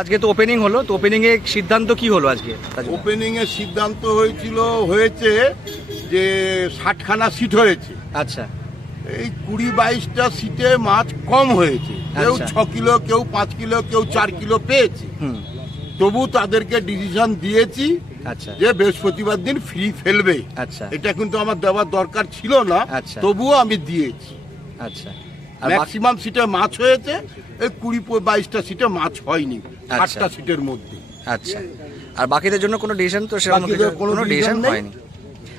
আজকে তো ওপেনিং হলো, তো ওপেনিং এর সিদ্ধান্ত কি হলো আজকে? ওপেনিং এর সিদ্ধান্ত হয়েছে যে 60খানা সিট হয়েছে। আচ্ছা, এই 20-22টা সিটে মাছ কম হয়েছে, কেউ 6 কিলো, কেউ 5 কিলো, কেউ 4 কিলো পেয়েছে। তবু তাদেরকে ডিসিশন দিয়েছি যে বৃহস্পতিবার দিন ফ্রি ফেলবে। আচ্ছা, এটা কিন্তু আমার দেওয়ার দরকার ছিল না, তবুও আমি দিয়েছি। আচ্ছা, ম্যাক্সিমাম সিটে মাছ হয়েছে, এই 20-22টা সিটে মাছ হয়নি 8টা সিটের মধ্যে। আচ্ছা, আর বাকিদের জন্য কোনো ডিসিশন তো সেরকম কোনো ডিসিশন হয়নি।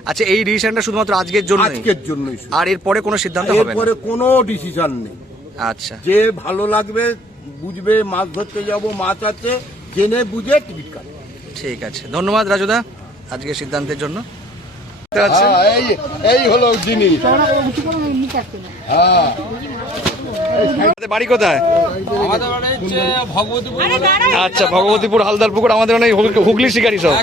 আচ্ছা, এই ডিসিশনটা শুধুমাত্র আজকের জন্যই, আর এরপরে কোনো সিদ্ধান্ত হবে না? এরপরে কোনো ডিসিশন নেই। আচ্ছা, যে ভালো লাগবে, বুঝবে, মাছ ধরতে যাব, মাছ আছে, জেনে বুঝে টিকিট কাটবে। ঠিক আছে, ধন্যবাদ রাজুদা আজকের সিদ্ধান্তের জন্য। এই হলো জিনিস। বাড়ি কোথায়? আচ্ছা, ভগবতীপুর, হালদারপুকুর, আমাদের অনেক হুগলি শিকারি সব।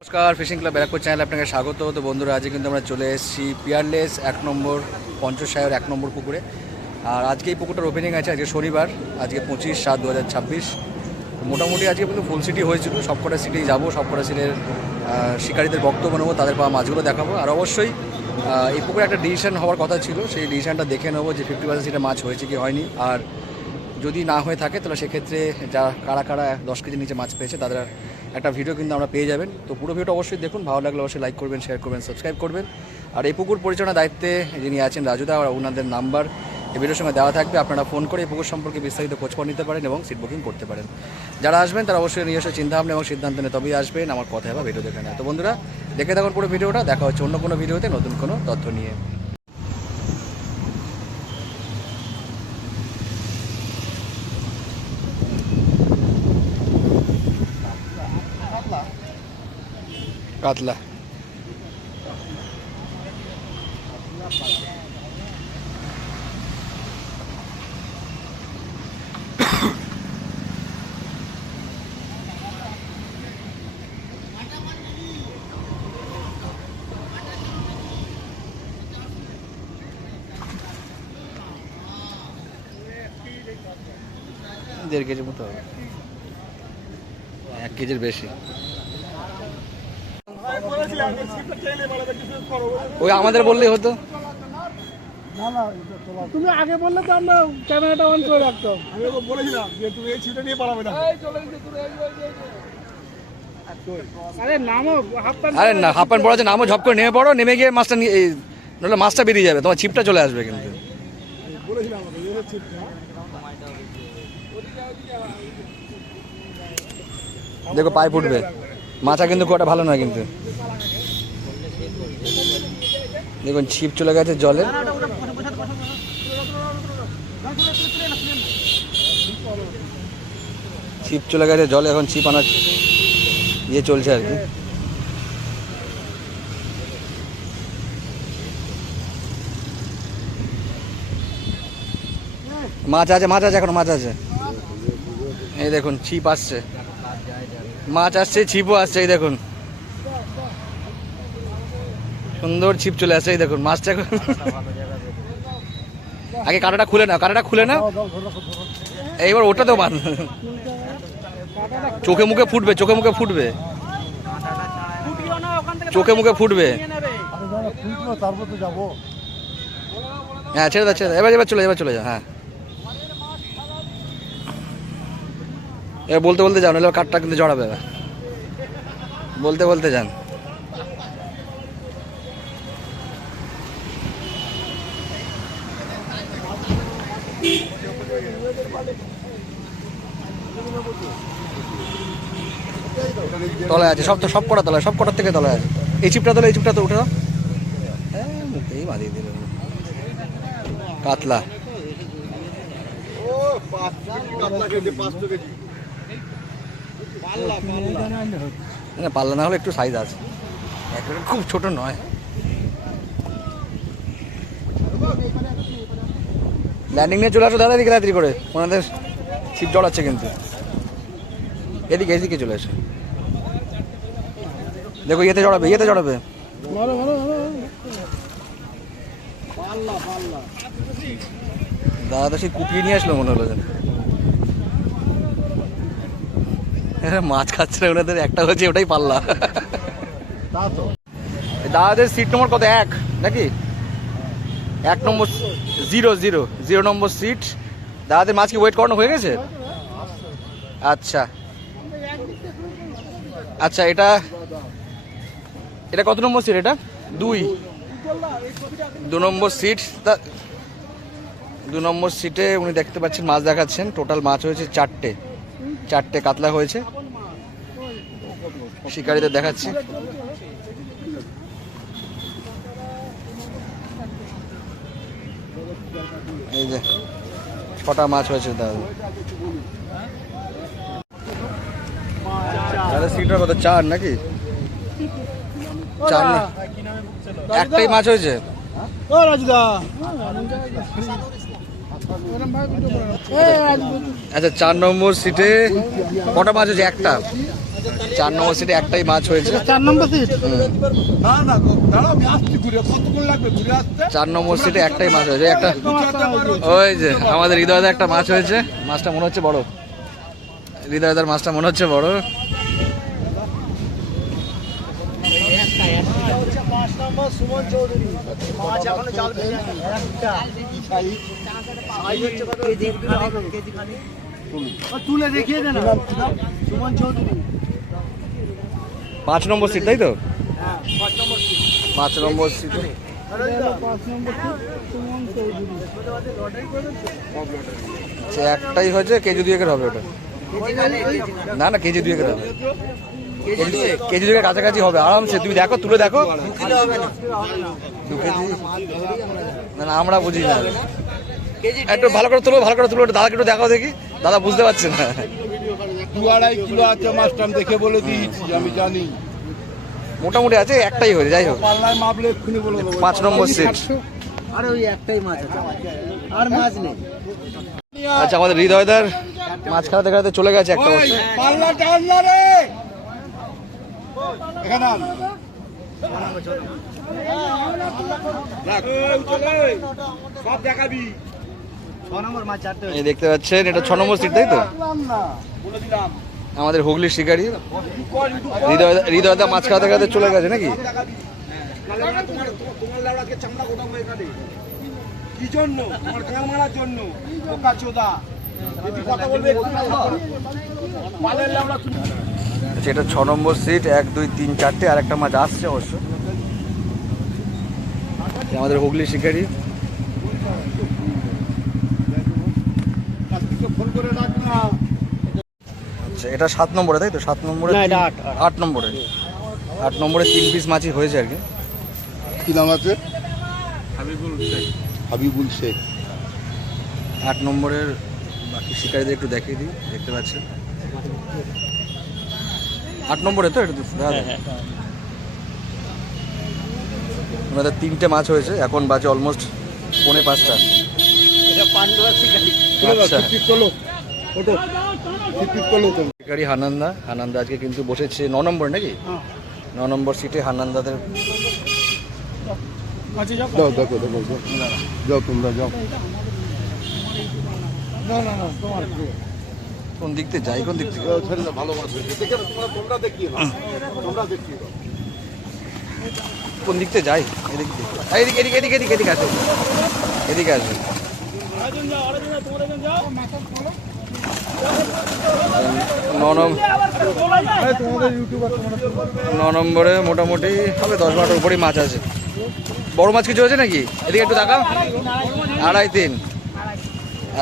নমস্কার, ফিশিং ক্লাব ব্যারাকপুর চ্যানেলে আপনাকে স্বাগত। তো বন্ধুরা, আজকে কিন্তু আমরা চলে এসেছি পিয়ারলেস 1 নম্বর পঞ্চশায়র 1 নম্বর পুকুরে। আর আজকে এই পুকুরটার ওপেনিং আছে, আজকে শনিবার, আজকে 25/7/2026। মোটামুটি আজকে কিন্তু ফুল সিটি হয়েছিল। সবকটা সিটেই যাবো, সবকটা সিটের শিকারীদের বক্তব্য নেবো, তাদের পাওয়া মাছগুলো দেখাবো। আর অবশ্যই এই পুকুরে একটা ডিসিশন হওয়ার কথা ছিল, সেই ডিসিশনটা দেখে নেবো যে 50% সিটে মাছ হয়েছে কি হয়নি। আর যদি না হয়ে থাকে তাহলে সেক্ষেত্রে কারা কারা 10 কেজির নিচে মাছ পেয়েছে তাদের একটা ভিডিও কিন্তু আমরা পেয়ে যাবেন। তো পুরো ভিডিওটা অবশ্যই দেখুন, ভালো লাগলে অবশ্যই লাইক করবেন, শেয়ার করবেন, সাবস্ক্রাইব করবেন। আর এই পুকুর পরিচালনার দায়িত্বে যিনি আছেন রাজুদা, আর ওনাদের নাম্বার এই ভিডিওর সঙ্গে দেওয়া থাকবে। আপনারা ফোন করে এই পুকুর সম্পর্কে বিস্তারিত খোঁজখবর নিতে পারেন এবং সিট বুকিং করতে পারেন। যারা আসবেন তারা অবশ্যই নিজস্ব চিন্তাভাবনা এবং সিদ্ধান্ত নিয়ে তবেই আসবেন, আমার কথা বা ভিডিও দেখে নেয়। তো বন্ধুরা, দেখে থাকুন পুরো ভিডিওটা। দেখা হচ্ছে অন্য কোনো ভিডিওতে নতুন কোনো তথ্য নিয়ে। কাতলা দেড় কেজির মতো হবে, 1 কেজির বেশি। ওই আমাদের বললেই হতো। তুমি আগে বললে তো আমরা ক্যামেরাটা অন করে রাখতাম। আমি ওকে বলেছিলাম যে তুমি এই ছিপটা নিয়ে পালাবে না। আরে নামো, আরে না, হাফ প্যান্ট পরা আছে, নামো, ঝপ করে নেমে পড়ো, নেমে গিয়ে মাছটা নিয়ে, নাহলে মাছটা বেরিয়ে যাবে, তোমার ছিপটা চলে আসবে। কিন্তু বলেছিলাম আমাকে এই ছিপটা, দেখো পায়ে ফুটবে, মাছা কিন্তু খুব একটা ভালো নয়। কিন্তু দেখুন ছিপ চলে গেছে জলে। ছিপ চলে গেছে জলে, এখন ছিপ আনার ইয়ে চলছে আর কি। মাছ আছে, মাছ আছে, এখন মাছ আছে। এই দেখুন ছিপ আসছে, মাছ আসছে, ছিপও আসছে। এই দেখুন সুন্দর ছিপ চলে আসছে। এই দেখুন মাছটা এখন আগে কাঁটাটা খুলে না, কাঁটাটা খুলে না, এইবার ওটা তো বাঁধ, চোখে মুখে ফুটবে, চোখে মুখে ফুটবে, চোখে মুখে ফুটবে। হ্যাঁ ছেড়ে দাও, ছেড়ে দাও, এবার চলে, এবার চলে যাও। হ্যাঁ এবার বলতে বলতে যাও, নাহলে কাঠটা কিন্তু জড়াবে। বলতে বলতে যান। তলায় আছে সব, তো সব কটা তলায়, সব কটার থেকে তলায় আছে। এই চিপটা তোলে, এই চিপটা তো উঠে দাও। হ্যাঁ মুখেই বাঁধিয়ে দিল কাতলা। পাল্লা না হলে একটু সাইজ আছে, একেবারে খুব ছোট নয়। ল্যান্ডিং নিয়ে চলে আসো দাদা, এদিকে তাড়াতাড়ি করে, ওনাদের ছিপ জড়াচ্ছে কিন্তু। এদিকে এদিকে চলে আসে, দেখো ইয়েতে জড়াবে, ইয়েতে জড়াবে। ভালো ভালো ভালো দাদা তো সেই কুপিয়ে নিয়ে আসলো মনে হলো যেন। মাছ খাচ্ছে না ওনাদের, একটা হচ্ছে ওটাই পাল্লা। তা তো দাদাদের সিট নম্বর কত? 1 নাকি 1 নম্বর 0 নম্বর সিট। দাদাদের মাছ কি ওয়েট করানো হয়ে গেছে? আচ্ছা আচ্ছা, এটা এটা কত নম্বর সিট? এটা 2 নম্বর সিট। 2 নম্বর সিটে উনি দেখতে পাচ্ছেন মাছ দেখাচ্ছেন। টোটাল মাছ হয়েছে 4টে কাতলা হয়েছে। শিকারীদের দেখাচ্ছি। এই যে 6টা মাছ হয়েছে দাদা। দাদা সিটটা কত? 4 নাকি 4 না, একটাই মাছ হয়েছে। ও রাজদা আচ্ছা 4 নম্বর সিটে কটা মাছ হয়েছে? একটা। 4 নম্বর সিটে একটাই মাছ হয়েছে। 4 নম্বর সিট। না না দাঁড়াও, আমি আসছি ঘুরে, কতক্ষণ লাগবে ঘুরে আসতে? 4 নম্বর সিটে একটাই মাছ হয়েছে। একটা ওই যে আমাদের হৃদয়দার একটা মাছ হয়েছে। মাছটা মনে হচ্ছে বড়। হৃদয়দার মাছটা মনে হচ্ছে বড়। সুমন চৌধুরী মাছ এখনো জাল ফেলে তুলে দেখিয়ে দেন সুমন চৌধুরী। 5 নম্বর সিট, তাই তো? হ্যাঁ 5 নম্বর সিট। 5 নম্বর সিটে 5 নম্বর সিট সুমন চৌধুরী। সে একটাই হয়েছে। কেজি 2 হবে ওটা। না না, কেজি 2 হবে। কেজি 2 কাছাকাছি হবে আরামসে। তুমি দেখো, তুলে দেখো। 2 কেজি না না, আমরা বুঝি না। একটু ভালো করে তুলো, ভালো করে তুলো। দাদাকে একটু দেখাও দেখি। দাদা বুঝতে পারছে না। 2-2.5 কিলো আছে মাছটা, আমি দেখে বলে দিয়েছি, আমি জানি। মোটামুটি আছে, একটাই হয়েছে। যাই হোক, পাল্লায় মাপলে এক্ষুনি বলে দেবো। 5 নম্বর সিট। আরে ওই একটাই মাছ আছে, আর মাছ নেই। আচ্ছা, আমাদের হৃদয়দার মাছ খেলাতে খেলাতে চলে গেছে একটা বছর। পাল্লা টান না রে, এখানে আন। সব দেখাবি। 6 নম্বর মাছ চারটে। এই দেখতে পাচ্ছেন, এটা 6 নম্বর সিট, তাই তো? বলে দিলাম। আমাদের হুগলির শিকারী হৃদয়দা মাছ খেলাতে খেলাতে চলে গেছে নাকি? তোমার লাউড়াকে চামড়া গোটাবো এখানে। কি জন্য? তোমার গাল মারার জন্য। বোকা চোদা। যদি কথা বলবে একটু পালের লাউড়া তুমি। আচ্ছা, এটা 6 নম্বর সিট। 1 2 3 4টে, আর একটা মাছ আসছে অবশ্য। আমাদের হুগলির শিকারী। ফোন করে রাখ না। আচ্ছা, এটা 7 নম্বরে, তাই তো? 7 নম্বরে না, এটা 8 নম্বরে। 8 নম্বরে 3 পিস মাছই হয়েছে আর কি। কি নাম আছে? হাবিবুল শেখ। 8 নম্বরের বাকি শিকারীদের একটু দেখিয়ে দিই। দেখতে পাচ্ছেন 8 নম্বরে তো? এটা তো দাদা ওনাদের 3টে মাছ হয়েছে। এখন বাজে অলমোস্ট 4:45টা। এটা পান্ডুয়া শিকারি। আচ্ছা, শিকারী হানান্দা আজকে কিন্তু বসেছে 9 নম্বর নাকি? 9 নম্বর সিটে হানান্দাদের। যাও দেখো দেখো, যাও তোমরা যাও। না না না, তোমার কোন দিক থেকে যাই? কোন দিক থেকে? ছেড়ে দাও, ভালো মাছ হয়েছে। দেখে তোমরা দেখিয়ে দাও, তোমরা দেখিয়ে দাও। কোন দিক থেকে যাই? এদিক থেকে। এদিকে এদিকে এদিকে এদিকে এদিকে আসো, এদিকে আসো। 9 নম্বরে মোটামুটি হবে 10-12টার উপরেই মাছ আছে। বড় মাছ কিছু হয়েছে নাকি? এদিকে একটু তাকাও। 2.5 3।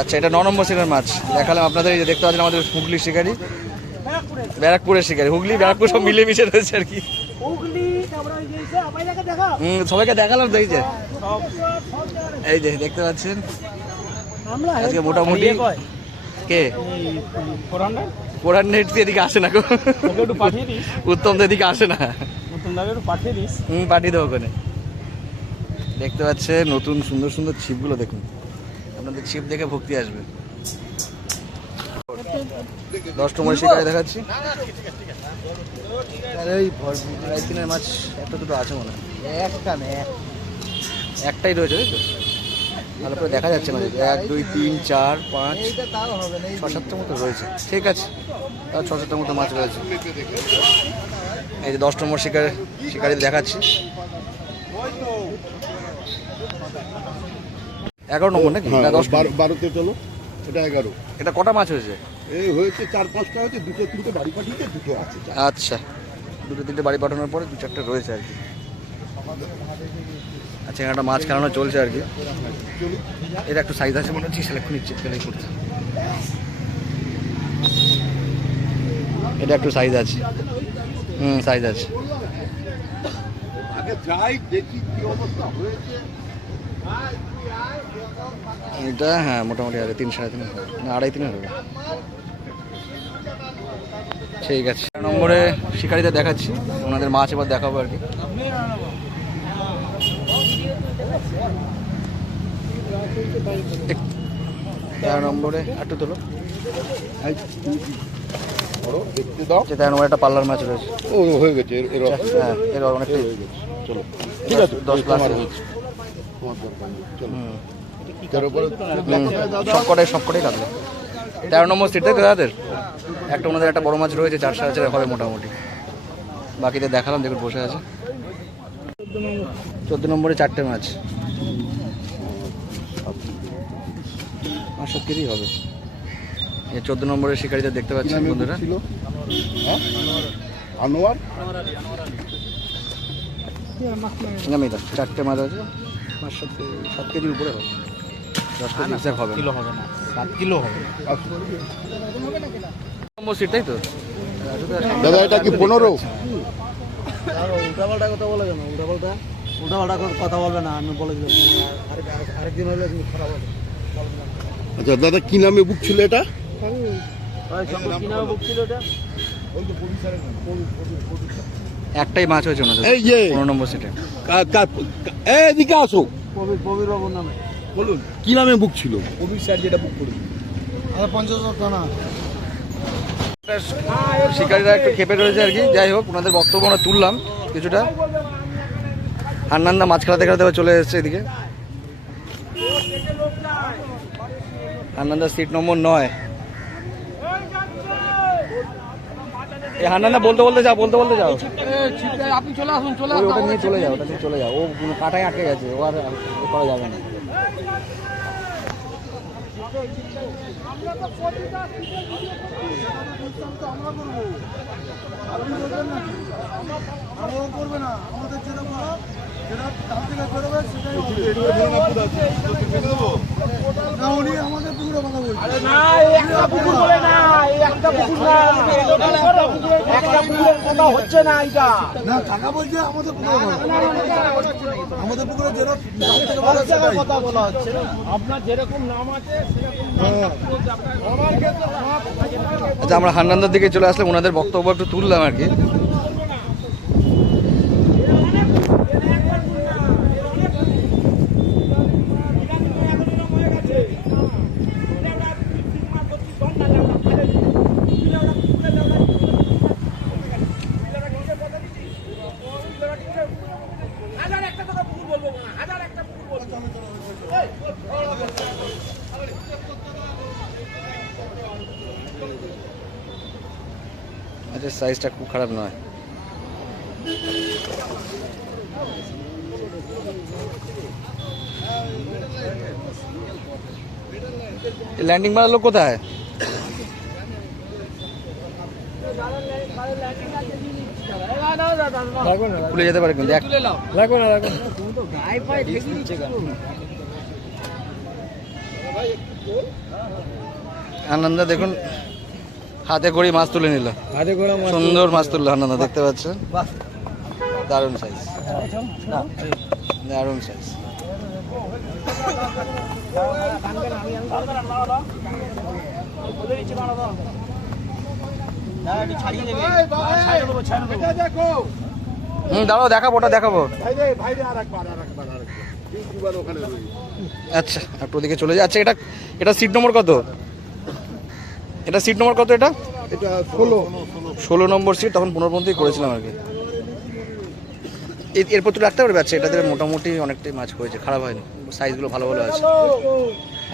আচ্ছা, এটা 9 নম্বর সিটের মাছ দেখালাম আপনাদের। এই যে দেখতে পাচ্ছেন আমাদের হুগলির শিকারী, ব্যারাকপুরের শিকারী। হুগলি ব্যারাকপুর সব মিলেমিশে রয়েছে আর কি। সবাইকে দেখালাম তো। এই যে দেখতে পাচ্ছেন আজকে মোটামুটি। কে? 400 এদিকে আসে না গো। উত্তম তো এদিকে আসে না। পাঠিয়ে দেবো ওখানে। দেখতে পাচ্ছেন নতুন সুন্দর সুন্দর ছিপগুলো। দেখুন, আপনাদের ছিপ দেখে ভক্তি আসবে। 10 নম্বরের শিকারি দেখাচ্ছি। এই দিনের মাছ একটা দুটো আছে মনে হয়, একটাই রয়েছে তাই তো, ভালো করে দেখা যাচ্ছে না। 1 2 3 4 5 6 7টা মতো রয়েছে, ঠিক আছে, তার 6 7টার মতো মাছ রয়েছে। এই যে 10 নম্বর শিকারি দেখাচ্ছি। 11 নম্বর নাকি না 10? 12তে চলো, এটা 11। এটা কটা মাছ হয়েছে? এই হয়েছে 4-5টা হয়েছে, 2-3টে বাড়ি পাঠিয়েছে, 2টো আছে। আচ্ছা, 2-3টে বাড়ি পাঠানোর পরে 2-4টে রয়েছে আর কি। আচ্ছা, একটা মাছ খেলানো চলছে আর কি। এটা একটু সাইজ আছে মনে হচ্ছে, সেলেক্ট নিচ্ছে ফেলাই করছে। এটা একটু সাইজ আছে, সাইজ আছে। আগে যাই দেখি কি অবস্থা হয়েছে। এটা হ্যাঁ মোটামুটি আগে 3 3.5 হবে না 2.5 হবে। ঠিক আছে, 4 নম্বরে শিকারিতে দেখাচ্ছি, ওনাদের মাছ এবার দেখাবো আর কি। তেরো নম্বরে একটু তোলো, দেখতে দাও। 13 নম্বরে একটা পাল্লার মাছ রয়েছে। ও হয়ে গেছে, হ্যাঁ এর অনেকটাই হয়ে গেছে। চলো, ঠিক আছে, 10 প্লাস হয়েছে। তোমার দরকার নেই, চলো। তার উপরে সবকটাই কাটলো। 13 নম্বর সিটে দাদাদের একটা, ওনাদের একটা বড় মাছ রয়েছে, 4 4.5 হবে মোটামুটি। বাকিদের দেখালাম, দেখুন বসে আছে। 14 নম্বরে 4টে মাছ, 5-7 কেজি হবে। এই 14 নম্বরের শিকারিদের দেখতে পাচ্ছেন বন্ধুরা। ছিল আনোয়ার নামিয়ে 4টে মাছ আছে, 5-7 কেজির উপরে হবে, 10 কেজি এক্সাক্ট হবে না, 7 কিলো হবে। নম্বর সিট তাই তো দাদা, এটা কি 15? উল্টাপাল্টা কথা বলে কেন? উল্টাপাল্টা কথা বলবে না, আমি বলে দিলাম আরেকদিন হলে খারাপ হবে। আচ্ছা দাদা, কি নামে বুক ছিল এটা? একটাই মাছ হয়েছে ওনাদের, এই যে 15 নম্বর সিটে। এদিকে আসো, কবির বাবুর নামে বলুন কি নামে বুক ছিল? কবির স্যার যেটা বুক করি 50 টাকা। শিকারীরা একটু খেপে রয়েছে আর কি। যাই হোক, ওনাদের বক্তব্য আমরা তুললাম কিছুটা। হান্নান্দা মাছ খেলাতে খেলাতে চলে এসেছে এদিকে। হান্নান্দা সিট নম্বর 9। এই হান্নান্দা বলতে যাও। আপনি চলে আসুন, ওটা নিয়ে চলে যাও, ও কাটায় আটকে গেছে, ও আর করা যাবে না। করবে না, আমাদের যেটা বলা যেটা তার থেকে বেরোবে সেটাই না। উনি আমাদের পুকুরে কথা বলছে না, একটা পুকুর বলে না, একটা পুকুর না, একটা পুকুরের কথা হচ্ছে না। এটা না, কাকা বলছে আমাদের পুকুরে, আমাদের পুকুরে যেটা তার থেকে বড় সেটাই কথা বলা হচ্ছে না। আপনার যেরকম নাম আছে সেরকম আমার ক্ষেত্রে। আচ্ছা, আমরা হান্নান্দার দিকে চলে আসলাম, ওনাদের বক্তব্য একটু তুললাম আর কি। আচ্ছা, সাইজটা খুব খারাপ নয়। ল্যান্ডিং মারার লোক কোথায়? খুলে যেতে পারে কিন্তু। আনন্দা দেখুন হাতে করে মাছ তুলে নিল, সুন্দর মাছ তুললো আনন্দা, দেখতে পাচ্ছেন, দারুণ সাইজ, দারুণ সাইজ। দাঁড়াও, দেখাবো, ওটা দেখাবো। আচ্ছা, একটু ওদিকে চলে যাচ্ছে। এটা সিট নম্বর কত? এটা সিট নম্বর কত? এটা এটা 16 16 নম্বর সিট, তখন 15 করেছিলাম আর কি। এরপর তো রাখতে পারবে। আচ্ছা, এটাতে মোটামুটি অনেকটাই মাছ হয়েছে, খারাপ হয়নি, সাইজগুলো ভালো ভালো আছে,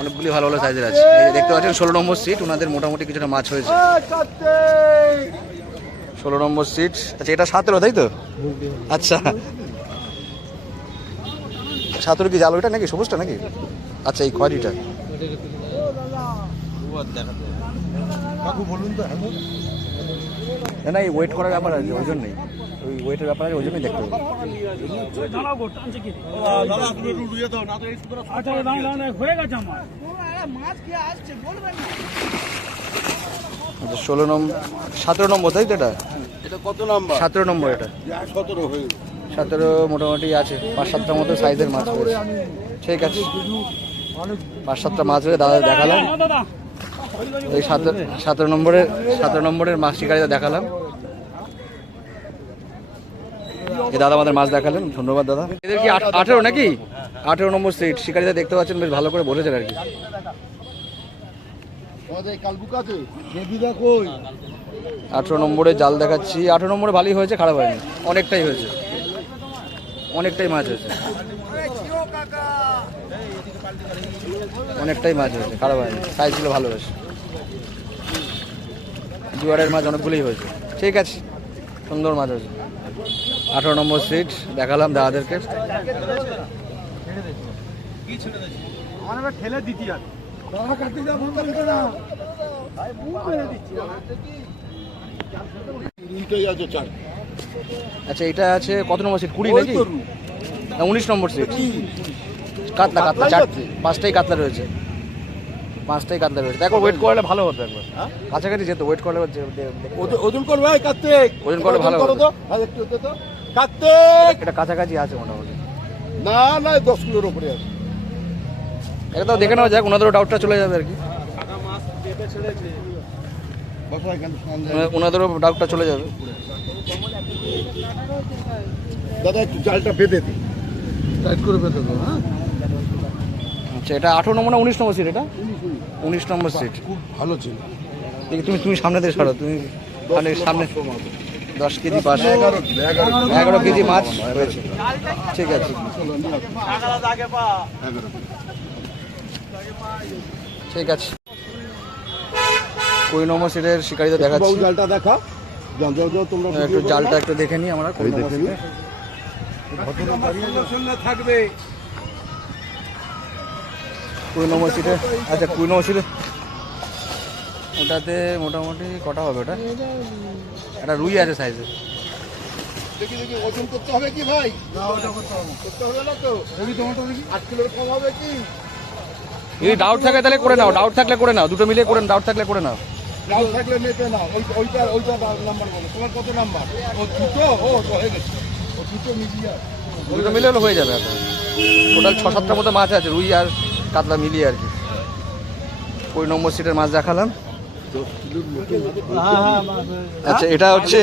অনেকগুলি ভালো ভালো সাইজের আছে। এই যে দেখতে পাচ্ছেন 16 নম্বর সিট, ওনাদের মোটামুটি কিছুটা মাছ হয়েছে। 16 নম্বর সিট। আচ্ছা, এটা 17, তাই তো? আচ্ছা, 17 কি জাল ওইটা নাকি, সবুজটা নাকি? আচ্ছা, এই খয়েরিটা। কাকু বলুন তো। না না, এই ওয়েট করার ব্যাপার আছে, ওই জন্যই, ওই ওয়েটের ব্যাপার আছে, ওই জন্যই দেখতে হবে। আচ্ছা, 16 নম্বর, 17 নম্বর, তাই তো? এটা এটা কত নাম্বার? 17 নম্বর। এটা 17 হয়ে 17 মোটামুটি আছে, 5-7টার মতো সাইজের মাছ হয়েছে। ঠিক আছে, 5-7টা মাছ হয়ে দাদা দেখালাম। এই 17 নম্বরের মাছ শিকারিটা দেখালাম। এই দাদা আমাদের মাছ দেখালেন, ধন্যবাদ দাদা। এদের কি 18 নাকি? 18 নম্বর সিট শিকারিটা দেখতে পাচ্ছেন, বেশ ভালো করে বলেছেন আর কি। আমাদের কালবুকাতে 18 নম্বরে জাল দেখাচ্ছি। 18 নম্বরে ভালোই হয়েছে, খারাপ হয়নি, অনেকটাই হয়েছে, অনেকটাই মাছ হয়েছে, অনেকটাই মাছ হয়েছে, খারাপ হয়নি, সাইজগুলো ভালো হয়েছে। জুয়ারের মাছ অনেকগুলোই হয়েছে। ঠিক আছে, সুন্দর মাছ হয়েছে। 18 নম্বর সিট দেখালাম দাদাদেরকে। আছে 4। আচ্ছা, এটা আছে কত নম্বর সিট? 20 নাকি? না, 19 নম্বর সিট। কাতলা, কাতলা 5টাই কাতলা রয়েছে, 5টাই কাতলা রয়েছে। দেখো, ওয়েট করলে ভালো হতো, একবার কাছাকাছি যেত, ওয়েট করলে ওজন করবে কার্তিক, ওজন করলে ভালো হতো। তো একটু তো কার্তিক, এটা কাছাকাছি আছে মোটামুটি। না না 10 কিলোর উপরে আছে। এটা তো দেখে নেওয়া যাক, ওনাদেরও ডাউটটা চলে যাবে আর কি, ওনাদেরও ডাউটটা চলে যাবে। দাদা একটু জালটা বেঁধে দিই, টাইট করে বেঁধে দাও। হ্যাঁ, আচ্ছা, এটা 18 নম্বর না 19 নম্বর সিট? এটা 19 নম্বর সিট। খুব ভালো ছিল। তুমি সামনে দিয়ে সরো, তুমি সামনে। 10 কেজি পাস, 11 কেজি মাছ হয়েছে। ঠিক আছে, ঠিক আছে। 20 নম্বর সিটের শিকারিতে দেখাচ্ছি। জালটা দেখা, যাও তোমরা একটু জালটা একটু দেখে নিই আমরা। 20 নম্বর সিটে থাকবে 20 নম্বর সিটে। আচ্ছা, 20 নম্বর সিটে ওটাতে মোটামুটি কটা হবে? ওটা একটা রুই আছে সাইজে। দেখি ওজন করতে হবে কি ভাই? না, ওটা করতে হবে না তো। দেখি তোমারটা দেখি 8 কিলোর কম হবে কি? যদি ডাউট থাকে তাহলে করে নাও, ডাউট থাকলে করে নাও, দুটো মিলিয়ে করেন, ডাউট থাকলে করে নাও। ডাউট থাকলে মেপে নাও। ওইটা নাম্বার বলো, তোমার কত নাম্বার? ও দুটো, ও তো হয়ে গেছে, ও দুটো মিলিয়ে দুটো মিলিয়ে হলে হয়ে যাবে। এখন টোটাল 6-7টার মতো মাছ আছে, রুই আর কাতলা মিলিয়ে আর কি। 20 নম্বর সিটের মাছ দেখালাম। আচ্ছা, এটা হচ্ছে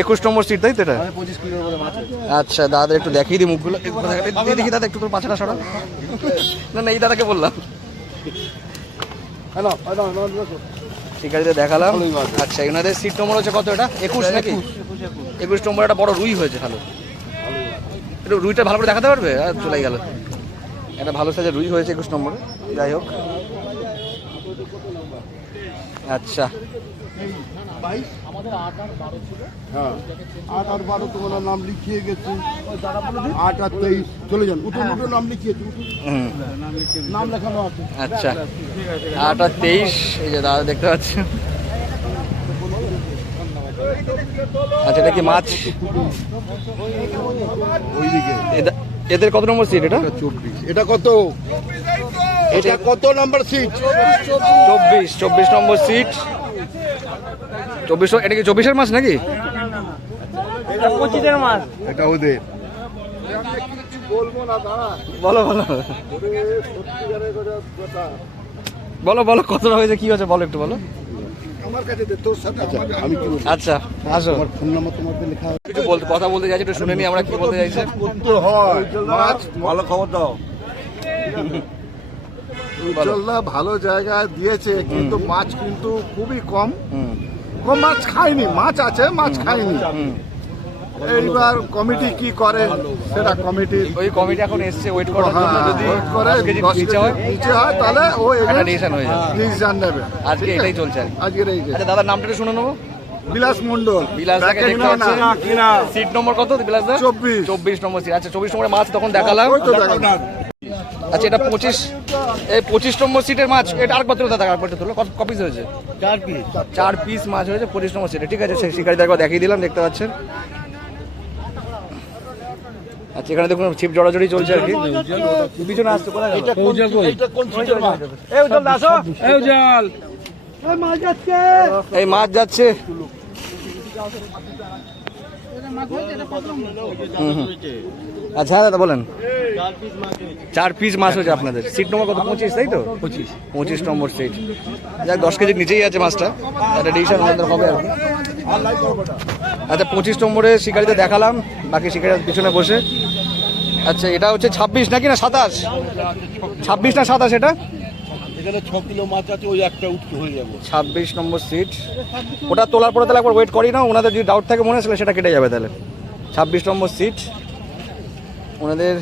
21 নম্বর সিট, তাই তো? এটা 25 কিলোর মতো মাছ। আচ্ছা, দাদা একটু দেখিয়ে দিই মুখগুলো, দেখি দাদা, একটু তোর পাছাটা সরা। না না, এই দাদাকে বললাম, শিকারিতে দেখালাম। আচ্ছা, এনাদের সিট নম্বর হচ্ছে কত? এটা 21 নাকি? 21 নম্বর। একটা বড় রুই হয়েছে, ভালো। একটু রুইটা ভালো করে দেখাতে পারবে? আর চলে গেল, একটা ভালো সাইজের রুই হয়েছে 21 নম্বরে। যাই হোক, আচ্ছা। আমাদের 8 আর 12 ছিল। হ্যাঁ, 8 আর 12 তোমার নাম লিখিয়ে গেছে। 8 আর 23 চলে যান, উঠুন নাম লিখিয়েছি, নাম লেখানো আছে। আচ্ছা, 8 আর 23, এই যে দাদা দেখতে পাচ্ছেন। আচ্ছা, এটা কি মাছ? ওইদিকে এদের কত নম্বর সিট? এটা 24। এটা কত? এটা কত নাম্বার সিট? 24 নম্বর সিট। 24, এটা কি 24-এর মাছ নাকি? এটা 25-এর মাছ। এটা ওদের। বলো বলো বলো বলো, কতটা হয়েছে, কি হয়েছে বলো, একটু বলো। আমার কাছে দে, তোর সাথে আমি কি বলছি? আচ্ছা, আসো। আমার ফোন নাম্বার তোমাদের লেখা আছে। কিছু কথা বলতে চাইছি, একটু শুনে নি আমরা কি বলতে চাইছি। করতে হয় মাছ, ভালো খবর দাও। উজ্জ্বলদা ভালো জায়গায় দিয়েছে, কিন্তু মাছ কিন্তু খুবই কম কম মাছ খায়নি, মাছ আছে, মাছ খায়নি। এইবার কমিটি কি করে সেটা কমিটি ওই কমিটি এখন এসছে ওয়েট করার জন্য, যদি করে 10 কেজি 10 নিচে হয় নিচে হয় তাহলে ও একটা ডিসিশন হয়ে যাবে। ডিসিশন নেবে। আজকে এটাই চলছে আর কি। আজকের এই যে আচ্ছা দাদার নামটা একটু শুনে নেবো। বিলাস মন্ডল, বিলাস দাকে দেখতে পাচ্ছি, সিট নম্বর কত বিলাস দা? 24 নম্বর সিট। আচ্ছা 24 নম্বরের মাছ তখন দেখালাম। ওই তো দেখালাম। আচ্ছা এটা 25 নম্বর সিটের মাছ। এটা আরেকবার তুলো দাদা, আরেকবার তুলো। কত পিস হয়েছে? 4 পিস মাছ হয়েছে 25 নম্বর সিটে। ঠিক আছে, সেই শিকারিদের একবার দেখিয়ে দিলাম, দেখতে পাচ্ছেন। আচ্ছা এখানে দেখুন ছিপ জড়াজড়ি চলছে আর কি। পিছনে আসছে কোথায় গেল? এটা কোন সিটের মাছ? এই উজ্জ্বল দাস, এই উজ্জ্বল, এই মাছ যাচ্ছে। আচ্ছা হ্যাঁ দাদা বলেন। 4 পিস মাছ হয়েছে আপনাদের। সিট নম্বর কত? 25, তাই তো? 25 নম্বর সিট। যাক 10 কেজির নিচেই আছে মাছটা, একটা ডিসিশন আমাদের হবে আর কি। আচ্ছা 25 নম্বরে শিকারিতে দেখালাম, বাকি শিকারি পিছনে বসে। আচ্ছা এটা হচ্ছে 26 নাকি না 27? 26 না 27 এটা? এখানে 6 কিলো মাছ আছে, ওই একটা উঠতে হয়ে যাবে। 26 নম্বর সিট। ওটা তোলার পরে তাহলে একবার ওয়েট করি না, ওনাদের যদি ডাউট থাকে মনে আসলে সেটা কেটে যাবে তাহলে। 26 নম্বর সিট ওনাদের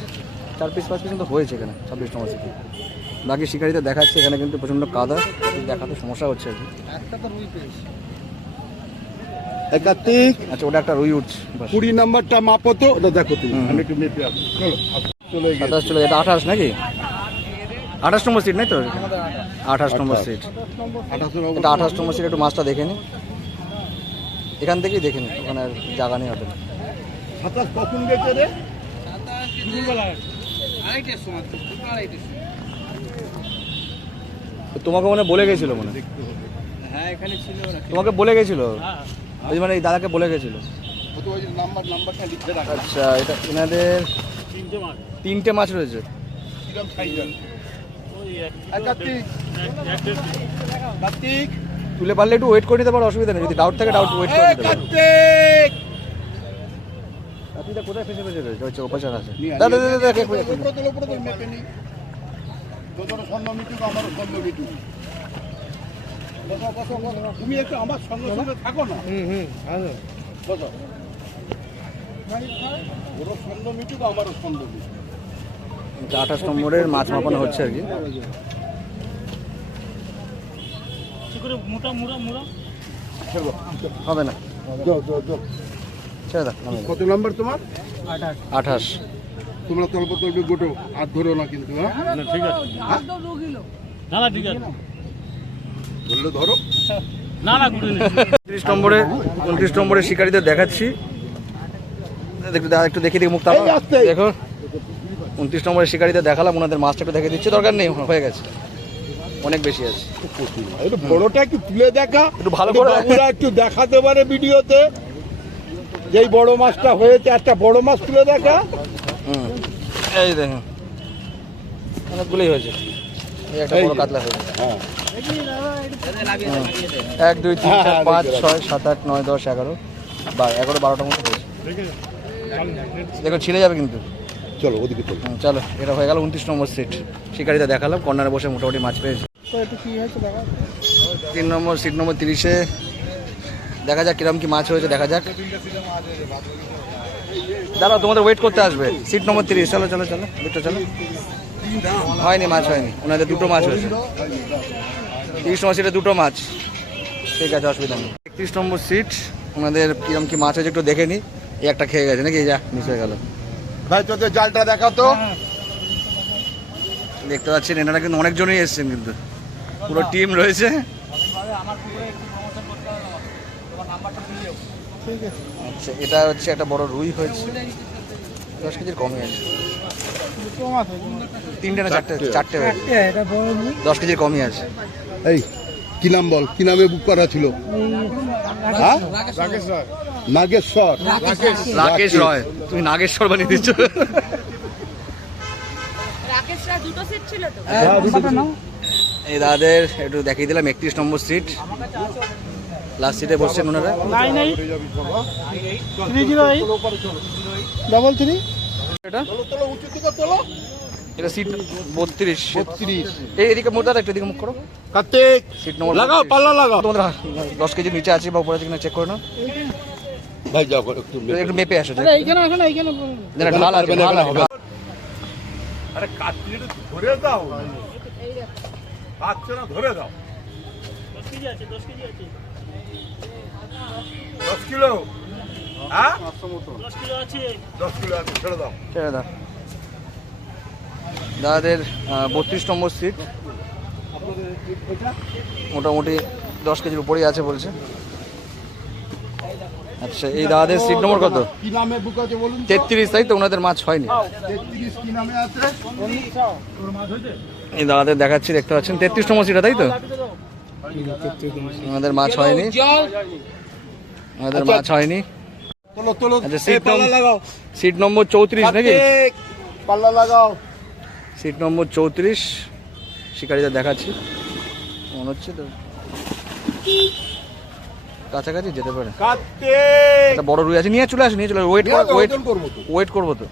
4 পিস 5 পিস কিন্তু হয়েছে এখানে 26 নম্বর সিটে। বাকি শিকারিতে দেখাচ্ছে এখানে কিন্তু প্রচণ্ড কাদা, দেখাতে সমস্যা হচ্ছে আর কি। কার্তিক, আচ্ছা ওটা একটা রুই উঠছে। 20 নাম্বারটা মাপো তো, ওটা দেখো তুমি। আমি একটু মেপে আসি। চলো, চলে গেছে। 27 চলে, এটা 28 নাকি? 28 নম্বর সিট নাই তো? 28 নম্বর সিট। 28 এটা 28 নম্বর সিট। একটু মাছটা দেখে নি, এখান থেকেই দেখে নি, ওখানে আর জায়গা নেই হোটেলে। 27 কখন গেছে রে? তোমাকে মনে বলে গেছিল, মনে তোমাকে বলে গেছিল, ওই যে মানে এই দাদাকে বলে গেছিল। নাম্বারটা লিখে রাখো। আচ্ছা এটা এনাদের 3টে মাছ রয়েছে। কিরম সাইজ আছে? কার্তিক, কার্তিক, তুলে পারলে একটু ওয়েট করে নিতে পারো, অসুবিধা নেই। যদি ডাউট থাকে ডাউট ওয়েট করে নিতে পারো। কার্তিক, আপনিটা কোথায় ফেসে ফেসে রয়েছে? হচ্ছে ওপাশে আছে। নিয়ে আয়। দাদা দাদা দাদা উপরে তোলো, উপরে তোলো, মেপে নি। তোদেরও সন্ধ্যা মিটুক, আমারও সন্ধ্যা মিটুক। বসো, বসো, বসো। তুমি একটু আমার সঙ্গে সঙ্গে থাকো না। বসো। ওরও সন্ধ্যা মিটুক, আমারও সন্ধ্যা মিটুক। 28 নম্বরের মাছ মাপানো হচ্ছে আর কি। হবে না, যাও, যাও, যাও। ছেড়ে দাও। কত নাম্বার তোমার? 28। তোমরা তল্প তল্পি গোটো, আর ধরো না কিন্তু, হ্যাঁ? ধরলে ধরো। 29 নম্বরের শিকারিদের দেখাচ্ছি। একটু দাদা একটু দেখিয়ে দিই মুখটা। এই আসতে। দেখো 29 নম্বরের শিকারিদের দেখালাম, ওনাদের মাছটা একটু দেখে দিচ্ছি। দরকার নেই, হয়ে গেছে, অনেক বেশি আছে। একটু বড়টা একটু তুলে দেখা, একটু ভালো করে। বাবুরা একটু দেখাতে পারে ভিডিওতে, যেই বড় মাছটা হয়েছে, একটা বড় মাছ তুলে দেখা। এই দেখুন অনেকগুলোই হয়েছে। এই একটা বড় কাতলা হয়েছে। হ্যাঁ, 1 2 3 4 5 6 7 8 9 10 11 12টার মতো হয়েছে। দেখো ছিঁড়ে যাবে কিন্তু। চলো ওদিকে চলো। চলো এটা হয়ে গেল 29 নম্বর সিট। শিকারিতে দেখালাম, কর্নারে বসে মোটামুটি মাছ পেয়েছে। 3 নম্বর সিট নম্বর 30-এ দেখা যাক কিরম কি মাছ হয়েছে, দেখা যাক। দাঁড়াও তোমাদের ওয়েট করতে আসবে। Seat number 30। চলো চলো চলো দুটো চলো। হয়নি, মাছ হয়নি, ওনাদের 2টো মাছ হয়েছে। 30 নম্বর সিটে 2টো মাছ। ঠিক আছে, অসুবিধা নেই। 31 নম্বর সিট ওনাদের কিরম কি মাছ হয়েছে একটু দেখে নি। এই একটা খেয়ে গেছে নাকি, যা মিস হয়ে গেল। ভাই তোদের জালটা দেখা তো। দেখতে পাচ্ছেন এনারা কিন্তু অনেকজনই এসছেন, কিন্তু পুরো টিম রয়েছে। আচ্ছা এটা হচ্ছে একটা বড় রুই হয়েছে, 10 কেজির কমই আছে। 3টে না 4টে হয়েছে, 10 কেজির কমই আছে। এই কি নাম বল, কি নামে বুক করা ছিল? হ্যাঁ, নাগেশ্বর। রাকেশ রয়। তুমি নাগেশ্বর বানিয়ে দিচ্ছ। এই দাদাদের একটু দেখিয়ে দিলাম 31 নম্বর সিট। লাস্ট সিটে বসছেন ওনারা। 303 এটা চলো চলো, উঁচু দিকে চলো। এটা সিট 32। 32। এইদিকে মুখ দাদা, একটু এদিকে মুখ করো। কার্তিক সিট নম্বর লাগাও, পাল্লা লাগাও। তোমাদের 10 কেজি নিচে আছে বা উপরে আছে কিনা চেক করে নাও। ভাই যাও একটু একটু মেপে আসো। এইখানে ঢাল আছে, ঢাল আছে। আরে কাটলি ধরে দাও, কাটছে না, ধরে দাও। 10 কেজি আছে, 10 কিলো। হ্যাঁ 10 কিলো আছে, ছেড়ে দাও। ছেড়ে দাও। দাদাদের 32 নম্বর সিট, মোটামুটি 10 কেজির উপরেই আছে বলছে। আচ্ছা, এই দাদাদের সিট নম্বর কত? কি নামে বুক আছে বলুন? 33, তাই তো? ওনাদের মাছ হয়নি। 33 কি নামে আছে? এই দাদাদের দেখাচ্ছি, দেখতে পাচ্ছেন 33 নম্বর সিটটা, তাই তো? ওনাদের মাছ হয়নি, ওনাদের মাছ হয়নি। তোলো তোলো, আচ্ছা, সিট লাগাও। নম্বর 34 নাকি? কার্তিক, পাল্লা লাগাও। সিট নম্বর 34 শিকারীদের দেখাচ্ছি, মনে হচ্ছে তো কাছাকাছি যেতে পারে। কাটতে একটা বড় রুই আছে, নিয়ে চলে আসো, নিয়ে চলে আসো। ওয়েট করবো তো। ওয়েট করবো তো।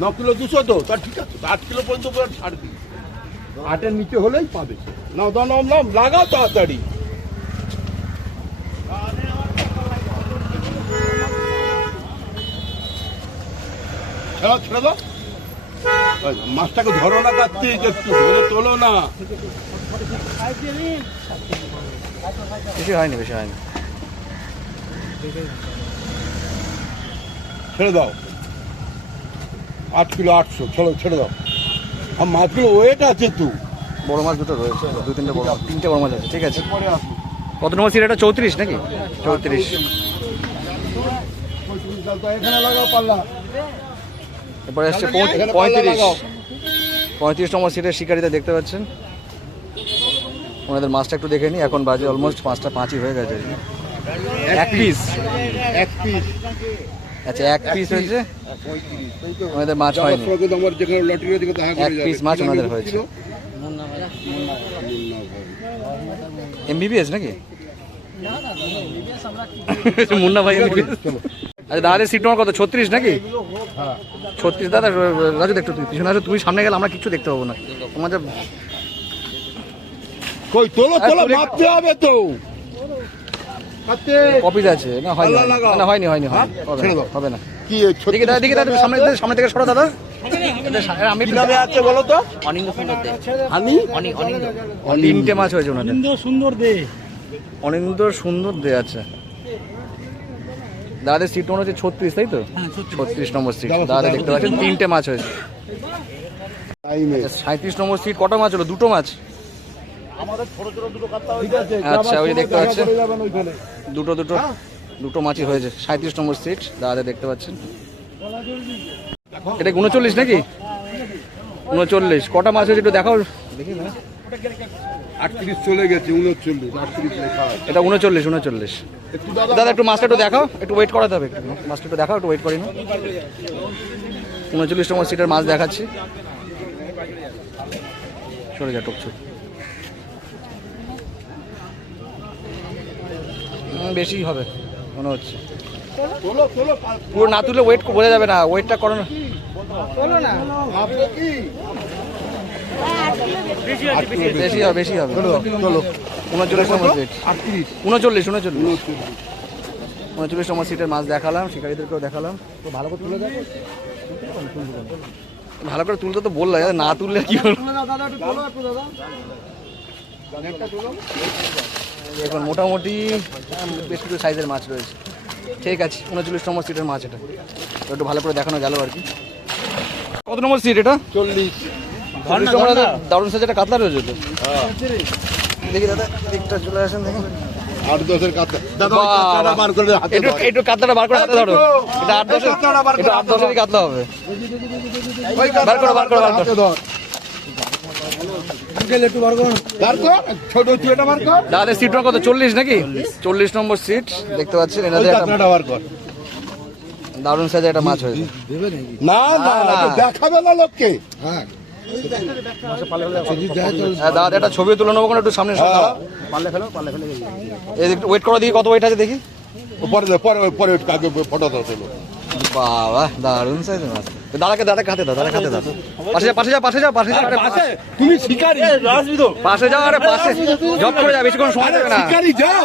9 কিলো 200 তো, তা ঠিক আছে। 8 কিলো পর্যন্ত পুরো ছাড় দিই। 8-এর নিচে হলেই পাবে। নাও দাও, নাও নাও, লাগাও তাড়াতাড়ি। ছেড়ে ছেড়ে দাও। ওই মাছটাকে ধরো না, কার্তিক, একটু ধরে তোলো না। বেশি হয়নি, বেশি হয়নি। ছেড়ে দাও। 8 কিলো 800, ছেড়ে দাও। আর মাছগুলো ওয়েট আছে তো। বড় মাছ দুটো রয়েছে, 2-3টে বড়, 3টে বড় মাছ আছে। ঠিক আছে, পরে আসুন। কত নম্বর সিট এটা? 34 নাকি? 34। এখানে লাগাও পাল্লা। এরপরে আসছে এখানে পাল্লা 35। লাগাও। 35 নম্বর সিটের শিকারীতে দেখতে পাচ্ছেন। ওনাদের মাছটা একটু দেখে নিই, এখন বাজে অলমোস্ট 5টা 5ই হয়ে গেছে। এক পিস, এক পিস। আচ্ছা, এক পিস হয়েছে। ওনাদের মাছ হয়নি, আমার যেখানে লটারি দিকে দেখা এক পিস মাছ ওনাদের হয়েছে। MBBS নাকি? মুন্না ভাই MBBS। আচ্ছা, দাদাদের সিট নম্বর কত? 36 নাকি? 36। দাদা রাজু, একটু পিছনে আসো, তুমি সামনে গেলে আমরা কিছু দেখতে পাবো না। আমাদের কই তোলো তোলো, তুলে- মাপতে হবে তো। কপিজ আছে না? হয়নি, পাল্লা লাগাও। না হয়নি, হয়নি, হয়নি। ছেড়ে দাও। হবে না। কি দিকে দাদা, দিকে দাদা, সামনে থেকে সরো দাদা। আমি কি নামে আছে বলো তো? অনিন্দ সুন্দর দে। হানি অনিন্দ 3টে মাছ হয়েছে ওনাদের। সুন্দর দে। অনিন্দ সুন্দর দে। আচ্ছা, দাদাদের সিট নম্বর হচ্ছে 36, তাই তো? 36 নম্বর সিট। দাদা দেখতে পাচ্ছেন 3টে মাছ হয়েছে। টাইমে 37 নম্বর সিট কটা মাছ হলো? 2টো মাছ। ঠিক আছে। আচ্ছা, ওই যে দেখতে পাচ্ছেন যাবেন ওইখানে। দুটো মাছই হয়েছে। 37 নম্বর সিট দাদা দেখতে পাচ্ছেন। এটা 39 নাকি? 39 কটা মাছ হয়েছে একটু দেখাও দেখি না। 38 চলে গেছে, 39, 38 লেখা আছে। এটা 39। একটু দাদা একটু মাছটা একটু দেখাও, একটু ওয়েট করাতে হবে। একটু মাছটা একটু দেখাও, একটু ওয়েট করি না। 39 নম্বর সিটের মাছ দেখাচ্ছি। সরে যা, টকছু। বেশি হবে মনে হচ্ছে। তোলো তোলো, পুরো না তুলে ওয়েট বোঝা যাবে না, ওয়েটটা করো না। আপনি কি বেশি হবে, বেশি হবে। তোলো 39 নম্বর সিট। 38 39 নম্বর সিটের মাছ দেখালাম, শিকারীদেরকেও দেখালাম। তো ভালো করে তুলে দেখো, ভালো করে তুলতে তো বললাম, না তুললে কি হলো। এখন মোটামুটি বেশ কিছু সাইজের মাছ রয়েছে। ঠিক আছে, 39 নম্বর সিটের মাছ এটা, তো একটু ভালো করে দেখানো গেল আর কি। কত নম্বর সিট এটা? 40। 40 নম্বর। দারুণ সাইজ একটা কাতলা রয়েছে তো। দেখি দাদা, দিকটা চলে আসেন দেখি। 8-10 কাটা। দাদা ওই বাহ, কাটাটা বার করে হাতে একটু দাও। একটু কাতলাটা বার করে হাতে ধরো। এটা 8-10, এটা 8-10 কাতলা হবে। ওই বার করো, বার করো, বার করো। হাতে ধর। বার কর, ছোট চুয়েটা বার কর। দাদাদের সিট নম্বর কত? 40 নাকি? 40 নম্বর সিট দেখতে পাচ্ছেন। ওই এনাদের একটা কাটাটা বার কর। দারুণ সাইজের একটা মাছ হয়েছে। না না, না। এটা দেখাবে না লোককে। হ্যাঁ, দাদা একটা ছবি তুলে নেবো, একটু সামনে হ্যাঁ। একটু ওয়েট করো, দেখি কত ওয়েট আছে দেখি। পরে পরে পরে আগে ফটো দাও চলো। বাবা দারুণ সাইজের মাছ। দাদাকে হাতে দাও, দাদাকে হাতে দাও। পাশে যা। আরে পাশে তুমি শিকারি পাশে যাও, আরে পাশে জব করে যাও, বেশিক্ষণ সময় দেবে না। শিকারি যাও।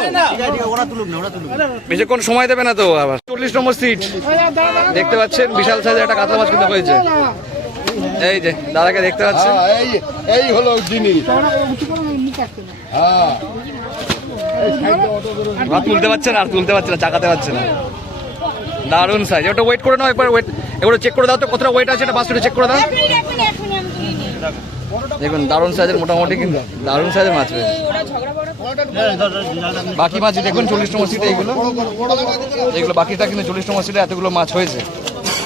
বেশিক্ষণ সময় দেবে না তো। আবার 40 নম্বর সিট দেখতে পাচ্ছেন, বিশাল সাইজের একটা কাতলা মাছ কিন্তু হয়েছে। এই যে দাদাকে দেখতে পাচ্ছেন। হ্যাঁ, এই হলো জিনিস। হ্যাঁ তুলতে পারছে না, চাকাতে পারছে না। দারুণ সাইজ। ওটা ওয়েট করে নাও, একবার ওয়েট এগুলো চেক করে দাও তো কতটা ওয়েট আছে, এটা বাস্কেটে চেক করে দাও। দেখুন দারুণ সাইজের, মোটামুটি কিন্তু দারুণ সাইজের মাছ রয়েছে। বাকি মাছ দেখুন 40 নম্বর সিটে এইগুলো বাকিটা কিন্তু 40 নম্বর সিটে এতগুলো মাছ হয়েছে।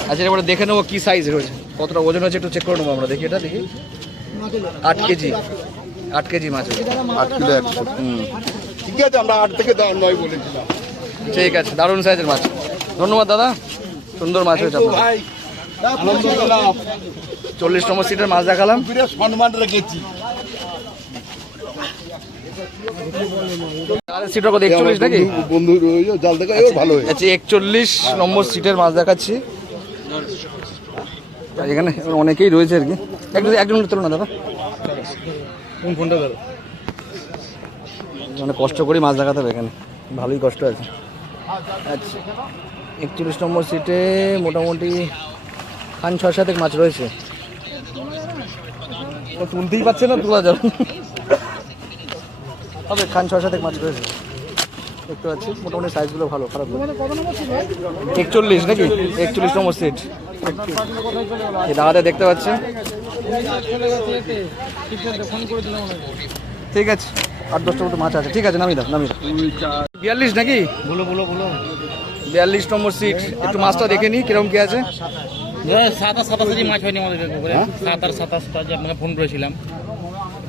আচ্ছা এবারে দেখে নেবো কি সাইজ রয়েছে, কতটা ওজন হয়েছে একটু চেক করে নেবো আমরা। দেখি এটা, দেখি 8 কেজি, 8 কেজি মাছ হয়েছে। 8 কিলো 100। ঠিক আছে, আমরা 8 থেকে 9 বলেছিলাম। ঠিক আছে, দারুণ সাইজের মাছ। ধন্যবাদ দাদা, সুন্দর মাছ হয়েছে আপনার। ভাই আনন্দ পেলাম, 40 নম্বর সিটের মাছ দেখালাম। পুরো সম্মান রেখেছি। সিটের কত 41 নাকি? বন্ধু জাল দেখা ভালো হয়েছে। আচ্ছা 41 নম্বর সিটের মাছ দেখাচ্ছি। আর এখানে অনেকেই রয়েছে আর কি। একজন তোলো না দাদা, তুমি ফোনটা ধরো। মানে কষ্ট করে মাছ দেখাতে হবে এখানে, ভালোই কষ্ট আছে। আচ্ছা 41 নম্বর সিটে মোটামুটি খান 6-7 মাছ রয়েছে। ও তুলতেই পারছে না, তোলা যাবে হবে। খান 6-7 মাছ রয়েছে দেখতে পাচ্ছি। মোটামুটি সাইজগুলো ভালো, খারাপ না। 41 নাকি? 41 নম্বর সিট এই দাদাতে দেখতে পাচ্ছি। ঠিক আছে, 8-10টা মতো মাছ আছে। ঠিক আছে, নামিয়ে দাও। 42 নাকি? বলো 42 নম্বর সিট। একটু মাছটা দেখে নি কিরকম কি আছে। 27 মাছ হয়নি আমাদের করে, 27টা যে আপনাকে ফোন করেছিলাম।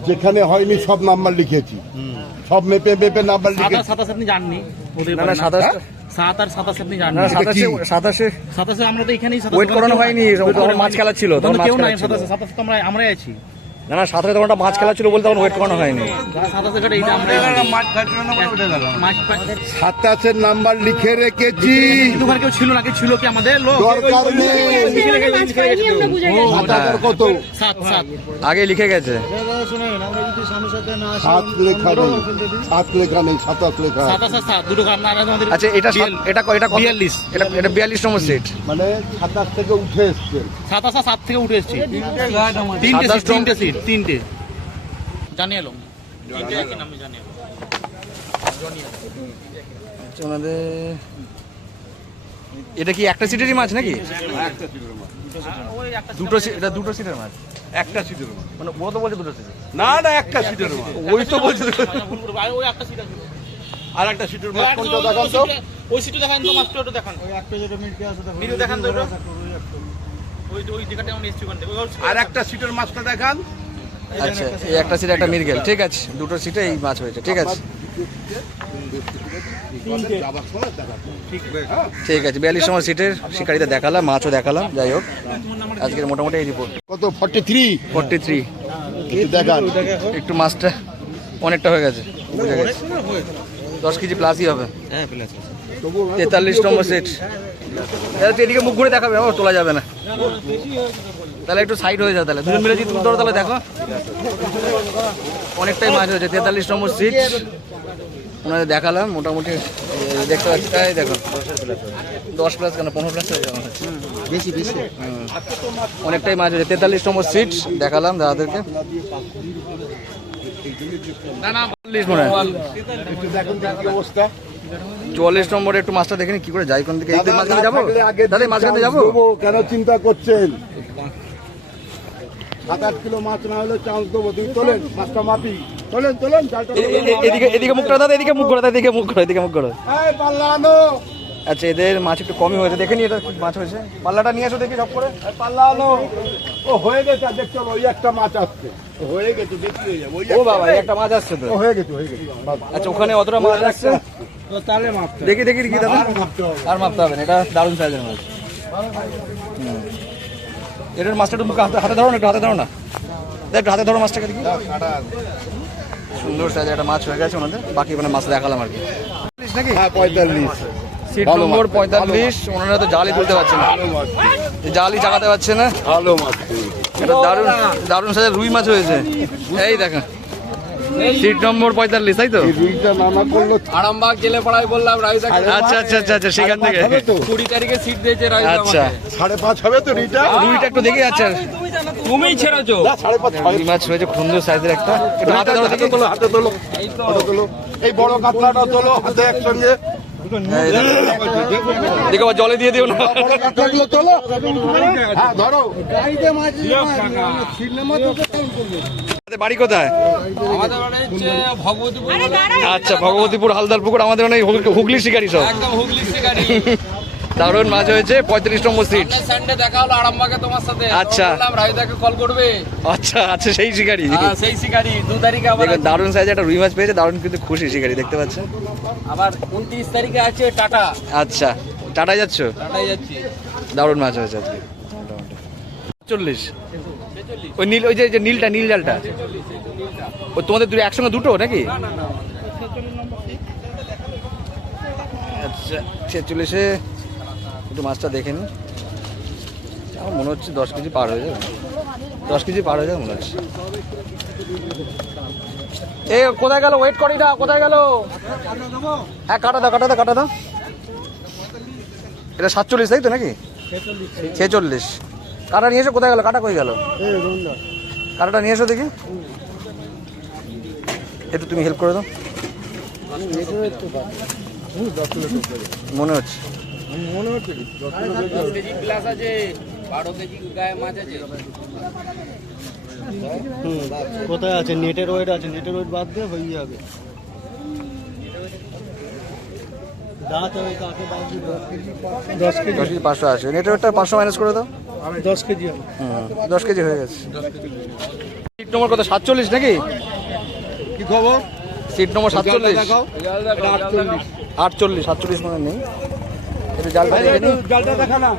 যেখানে হয়নি সব নাম্বার লিখেছি, সব মেপে নাম্বার লিখেছি। 27 আপনি জাননি, না 27 7 আর 27 আপনি না জাননি। 27 আমরা তো এখানেই ওয়েট করানো হয়নি, তখন মাছ খেলা ছিল, তখন মাছ কেউ খেলা নাই। ছিল। 27 তো আমরাই আছি। না 27 তখন একটা মাছ খেলা ছিল বলতে তখন ওয়েট করানো হয়নি। 27 এইটা আমরা মাছ 27 নাম্বার লিখে রেখেছি। দোকানে কেউ ছিল না, কেউ ছিল কি আমাদের লোক? দরকার নেই। 7 কত? 7 আগে লিখে গেছে। 7 লেখা নেই, 7 লেখা নেই, 27 লেখা। 27 আর 7 দুটো আপনারা আমাদের। আচ্ছা এটা 42 এটা 42 নম্বর সিট। মানে 27 থেকে উঠে এসছে। 27 আর 7 থেকে উঠে এসেছি। তিনটে জানিয়ে এলো। আচ্ছা ওনাদের এটা কি একটা সিটেরই মাছ নাকি? এটা দুটো সিটের মাছ। একটা সিটের মানে ও তো বলছে দুটো সিট। না একটা সিটের ওই তো বলছে ওই একটা সিট আছে। আর একটা সিটের মাছ কোনটা দেখান তো? ওই সিটে দেখান তো, মাছটা ওটা দেখান। ওই একটা যেটা মিটকে আছে দেখান। ভিডিও দেখান তো ওটা। ওই জায়গাটা আমরা এসছি ওখান থেকে। আর একটা সিটের মাছটা দেখান। আচ্ছা এই একটা সিটে একটা মিরগেল। ঠিক আছে, দুটো সিটে এই মাছ হয়েছে। ঠিক আছে ঠিক আছে, 42 নম্বর সিটের শিকারিতে দেখালাম, মাছও দেখালাম। যাই হোক আজকের মোটামুটি এই রিপোর্ট। কত? 43 43 দেখান। একটু মাছটা অনেকটা হয়ে গেছে, বুঝে গেছে 10 কেজি প্লাসই হবে। 43 নম্বর সেট। এদিকে মুখ ঘুরে দেখাবে, ও তোলা যাবে না, তাহলে একটু সাইড হয়ে যায়। তাহলে দুজন মিলে যদি তুলতে পারো তাহলে দেখো, অনেকটাই মাছ হয়েছে। 43 নম্বর সিট ওনাদের দেখালাম, মোটামুটি দেখতে পাচ্ছি। তাই দেখো 10 প্লাস কেন 15 প্লাস হয়ে যাবে, বেশি অনেকটাই মাছ হয়েছে। 43 নম্বর সিট দেখালাম দাদাদেরকে। না 40 মনে হয়। 44 নম্বরে একটু মাছটা দেখেনি কি করে যাই, কোন দিকে? মাঝখানে যাবো দাদা, মাঝখানে যাবো কেন চিন্তা করছেন? 7-8 কিলো মাছ না হলে চান্স দেবো। দিন তোলেন মাছটা মাপি, তোলেন এদিকে মুখটা দাদা, এদিকে মুখ করো, এদিকে মুখ করো। পাল্লা আনো। আচ্ছা এদের মাছ একটু কমই হয়েছে, দেখে নি এটা কি মাছ হয়েছে। পাল্লাটা নিয়ে আসো দেখি সব করে। পাল্লা আনো। ও হয়ে গেছে, দেখছো ওই একটা মাছ আসছে, হয়ে গেছে, দেখি হয়ে যাবে। ও বাবা এই একটা মাছ আসছে তো। হয়ে গেছে। আচ্ছা ওখানে অতটা মাছ আসছে, তাহলে মাপতে দেখি কি দাদা, আর মাপতে হবে না। এটা দারুণ সাইজের মাছ। এটার মাছটা একটু হাতে ধরো না, একটু হাতে ধরো না, একটু হাতে ধরো মাছটাকে দেখি। সুন্দর সাইজের একটা মাছ হয়ে গেছে ওনাদের। বাকি মানে মাছ দেখালাম আর কি। নাকি 45 সিট ভালো নম্বর মাছ, ভালো 45, ওনারা তো জালই তুলতে পারছে না, ভালো মাছ পেয়েছি, জালই চাকাতে পারছে না। ভালো মাছ পেয়েছি। এটা দারুণ দারুণ সাজে রুই মাছ হয়েছে, এই দেখেন সিট নম্বর 45, তাই তো? এই রুইটা নানা করলো আরামবাগ জেলে পাড়ায় বললাম রাইদা আচ্ছা আচ্ছা আচ্ছা আচ্ছা, সেখান থেকে। হবে তো 20 তারিখে সিট দিয়েছে রাইদা আচ্ছা, 5.5 হবে তো রুইটা? রুইটা একটু দেখে যাচ্ছে। তুমিই ছেড়েছো। 5.5 রুই মাছ হয়েছে খুব সুন্দর সাইজের একটা, একটু হাতে ধরো দেখি। তোলো, হাতে তোলো, হাতে তোলো। এই বড় কাতলাটা তোলো হাতে একসঙ্গে। এই দেখো আবার জলে দিয়ে দিও না। বড় কাতলাগুলো তোলো। হ্যাঁ ধরো। বাড়ি কোথায়? আমাদের বাড়ি হচ্ছে ভগবতীপুর, আচ্ছা, ভগবতীপুর হালদার পুকুর, আমাদের মানে হুগলি শিকারি সব। একদম হুগলি শিকারি। দারুণ মাছ হয়েছে, 35 নম্বর সিট। সানডে দেখা হলো আরামবাগে তোমার সাথে, আচ্ছা। বললাম রাইদাকে কল করবে। আচ্ছা আচ্ছা, সেই শিকারি। হ্যাঁ সেই শিকারি 2 তারিখে আবার দেখো দারুণ সাইজে একটা রুই মাছ পেয়েছে, দারুণ কিন্তু খুশি শিকারি, দেখতে পাচ্ছেন। আবার 29 তারিখে আছে টাটা, আচ্ছা, টাটায় যাচ্ছ? টাটাই যাচ্ছি। দারুণ মাছ হয়েছে আজকে মোটামুটি। 40 ওই নীল, ওই যে নীলটা, নীল জালটা, ও তোমাদের একসঙ্গে দুটো নাকি? আচ্ছা, 46-এ একটু মাছটা দেখে নি, আমার মনে হচ্ছে 10 কেজি পার হয়ে যাবে, 10 কেজি পার হয়ে যাবে মনে হচ্ছে। এ কোথায় গেল? ওয়েট করি না, কোথায় গেল? হ্যাঁ কাটা দাও, কাটা দাও, কাটা দাও। এটা 47 তাই তো নাকি? 46। কাটা নিয়ে এসো, কোথায় গেল? কাটা কই গেল? কাটাটা নিয়ে এসো দেখি, একটু তুমি হেল্প করে দাও। মনে হচ্ছে 10 কেজি প্লাস আছে, 12 কেজি গায়ে মাছ আছে। কোথায় আছে? নেটের ওয়েট আছে, নেটের ওয়েট বাদ দিয়ে হয়ে যাবে। দাঁত ওই কাকে বাদ দিয়ে 10 কেজি 10 কেজি 500 আসে, নেটওয়ার্কটা 500 মাইনাস করে দাও। 10 কেজি হবে। 10 কেজি হয়ে গেছে। সিট নম্বর কত? 47 নাকি? কি খবর? সিট নম্বর 47, দেখাও। 48, 47 মানে নেই। একটু জালটা দেখে নি, জালটা দেখা না,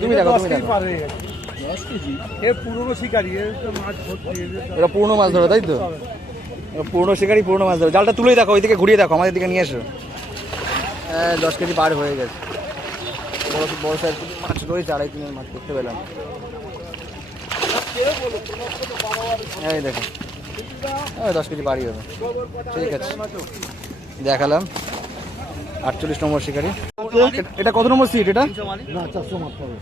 তুমি দেখো, তুমি দেখো। 10 কেজি এ পুরনো শিকারি, এর তো মাছ ভর্তি। এটা পুরনো মাছ ধরো তাই তো? পুরনো শিকারি, পুরনো মাছ ধরো। জালটা তুলেই দেখো, ওইদিকে ঘুরিয়ে দেখো, আমাদের দিকে নিয়ে এসো। 10 কেজি পার হয়ে গেছে। বড় বড় সাইজ মাছ রয়েছে, 2.5 কিলোর মাছ দেখতে পেলাম। এই দেখো, 10 কেজি বাড়ি হবে, ঠিক আছে। দেখালাম 48 নম্বর শিকারি। এটা কত নম্বর সিট? এটা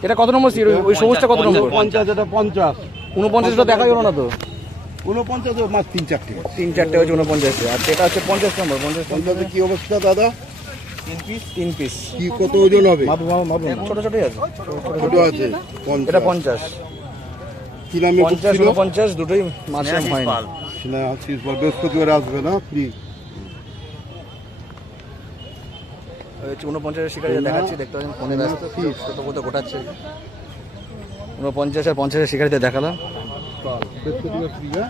এটা কত নম্বর সিট? ওই সবুজটা কত নম্বর? 50, এটা 50। 49টা দেখাই হলো না তো। 49 মাছ 3-4টে আছে। 3-4টে হচ্ছে 49, আর এটা হচ্ছে 50 নম্বর। 50 কি অবস্থা দাদা? 3 পিস। কি কত ওজন হবে? ছোট ছোটই আছে, ছোট আছে। এটা 50। কি নামে 50 49 দুটোই মাছের হয় না। না আশিস বল, বৃহস্পতিবার আসবে না ফ্রি? ওই হচ্ছে 49 শিকারি দেখাচ্ছি, দেখতে পাচ্ছেন ফোনে ব্যস্ত, তো কোথাও গোটাচ্ছে। 49 আর 50 শিকারিতে দেখালাম। বৃহস্পতিবার ফ্রি, হ্যাঁ?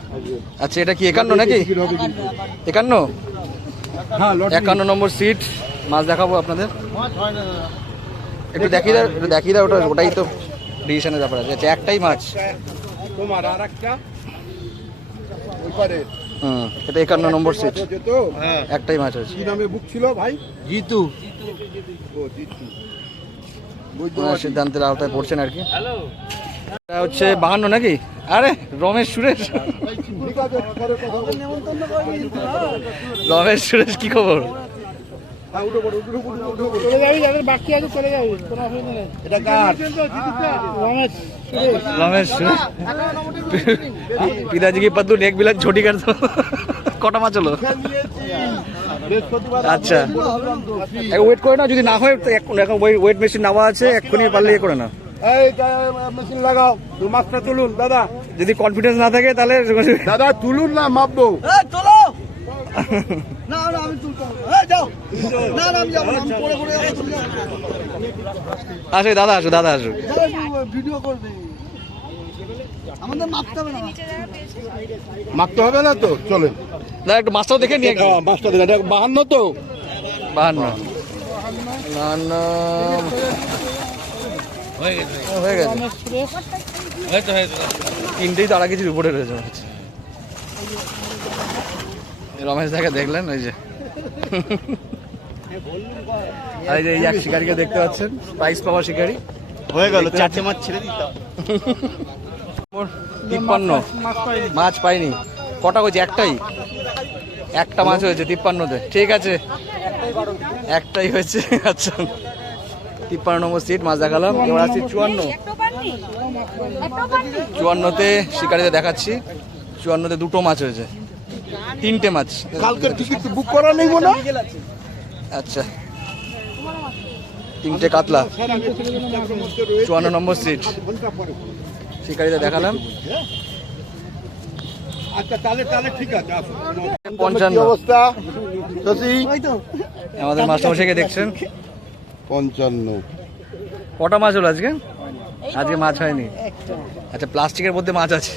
আচ্ছা, এটা কি 51 নাকি? 51, হ্যাঁ 51 নম্বর সিট মাছ দেখাবো আপনাদের। একটু দেখিয়ে দাও, একটু দেখিয়ে দাও, ওটাই তো ডিসিশনের ব্যাপার আছে। আচ্ছা, একটাই মাছ। তোমার আর একটা ওইপারে এটা 51 নম্বর সিট, যেত। হ্যাঁ, একটাই মাছ আছে। কি নামে বুক ছিল ভাই? জিতু। ও জিতু। ওনার সিদ্ধান্তের আওতায় পড়ছেন আর কি। এটা হচ্ছে 52 নাকি? আরে রমেশ সুরেশ, রমেশ সুরেশ কি খবর? হ্যাঁ, উঠো পড়ো, উঠো পড়ো, উঠো পড়ো। চলে যাবি, যাদের বাকি আছে চলে যাবি, কোনো অসুবিধা নেই। এটা কার? রমেশ रमेश पिताजी की पत्तू एक बिलक छोटी कर दो কটা মাছ হলো? বৃহস্পতিবার আচ্ছা, ওয়েট করে না, যদি না হয় তো এখন ওয়েট মেশিন নেওয়া আছে, এক্ষুনি পারলে ইয়ে করে না। এই মেশিন লাগাও, মাছটা তুলুন দাদা। যদি কনফিডেন্স না থাকে তাহলে দাদা তুলুন না, মাপবো। আসো দাদা, আসো দাদা, আসো। ভিডিও করবে, আমাদের মাপতে হবে না। মাপতে হবে না তো, চলেন। দাদা একটু মাছটাও দেখে নিয়ে। মাছটা দিন, এটা 52 তো? 52 হয়ে গেছে। তিনটেই তো 2.5 কেজির উপরে রয়েছে। রমেশ দাকে দেখলেন, ওই যে আর এই যে এই এক শিকারিকে দেখতে পাচ্ছেন, প্রাইস পাওয়া শিকারি। হয়ে গেল, 4টে মাছ ছেড়ে দিতাম। 53 মাছ পাইনি। কটা হয়েছে? একটাই, একটা মাছ হয়েছে 53তে। ঠিক আছে, একটাই হয়েছে। আচ্ছা, 53 নম্বর সিট মাছ দেখালাম। এবার আসছি 54তে শিকারিতে দেখাচ্ছি। 54তে দুটো মাছ হয়েছে, 3টে মাছ। কালকে টিকিট বুক করা নেই মনে হয়? আচ্ছা, 3টে কাতলা। 54 নম্বর সিট শিকারিতে দেখালাম। আচ্ছা তাহলে তাহলে ঠিক আছে, আসুন। 55 কি অবস্থা শশী? আমাদের মাস্টারমশাইকে দেখছেন। 55 কটা মাছ হলো আজকে? আজকে মাছ হয়নি। আচ্ছা, প্লাস্টিকের মধ্যে মাছ আছে।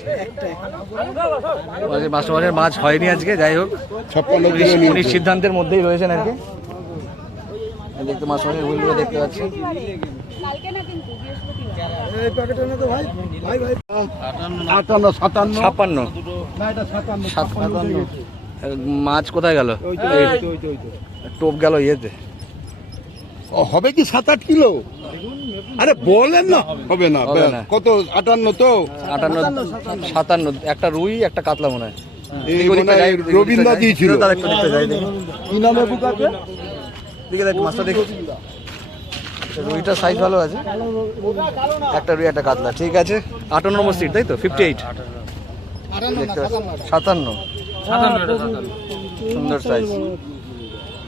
মাস্টারমশাইয়ের মাছ হয়নি আজকে। যাই হোক, 56 কিলো নিয়ে উনি সিদ্ধান্তের মধ্যেই রয়েছেন আর কি। দেখতে মাস্টারমশাই হুইলগুলো দেখতে পাচ্ছেন। এই প্যাকেটের মধ্যে ভাই ভাই ভাই 58 57 56 না এটা 57 57 মাছ কোথায় গেল? টোপ গেল ইয়েতে। হবে কি 7-8 কিলো? আরে বলেন না, হবে না। হবে না। কত 58 তো? 58 57 একটা রুই একটা কাতলা মনে হয়। এই মনে হয় রবীন্দ্র দিয়েছিল। তার একটু দেখতে যাই দেখি। কি নামে বুক আছে? দেখে দেখ মাছটা দেখি। রুইটার সাইজ ভালো আছে। একটা রুই একটা কাতলা। ঠিক আছে, 58 নম্বর সিট তাই তো? 58 দেখতে পাচ্ছি। 57 সুন্দর সাইজ।